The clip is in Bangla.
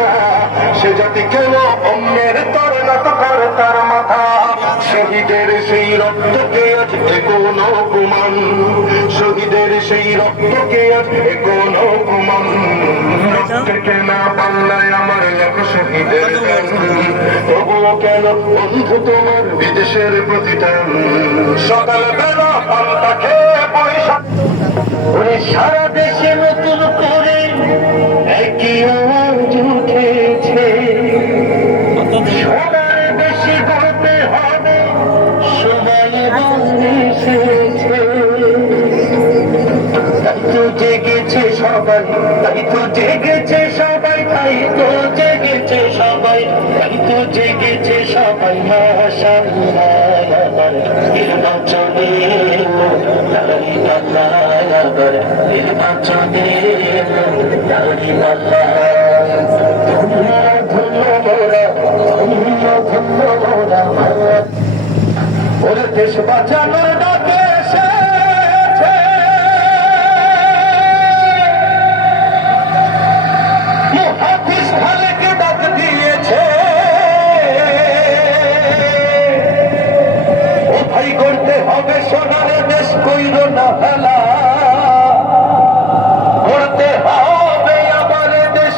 কথা, সে জাতি কেন অন্যের তর নত করে তার মাথা। শহীদের সেই রক্তকে আজ এখনো প্রমাণ, শহীদের সেই রক্তকে আজ এখনো প্রমাণ। রক্তে কেনা পাল্লায় আমার লাখ শহীদের গান, তবুও কেন বন্ধু তোমার বিদেশের প্রতিদান। সকালবেলা পান্তা খেয়ে পয়সা সারা দেশে নতুন করে একই আওয়াজ উঠেছে, সবার বেশি করতে হবে সবাই এসেছে। তাই তো জেগেছে সবাই, তাই তো জেগেছে সবাই, তাই তো জেগেছে সবাই, তাই তো জেগেছে সবাই। মাশাআল্লাহ আবার নির্বাচনে দাড়ি পাল্লা, আবার নির্বাচনে দাড়ি পাল্লা। ধন্য ধন্য মোরা, ধন্য ধন্য মোরা, ওরে দেশ বাঁচানোর ডাকে এসেছে মুহাফিজ খালেকে ডাক দিয়েছে। ও ভাই করতে হবে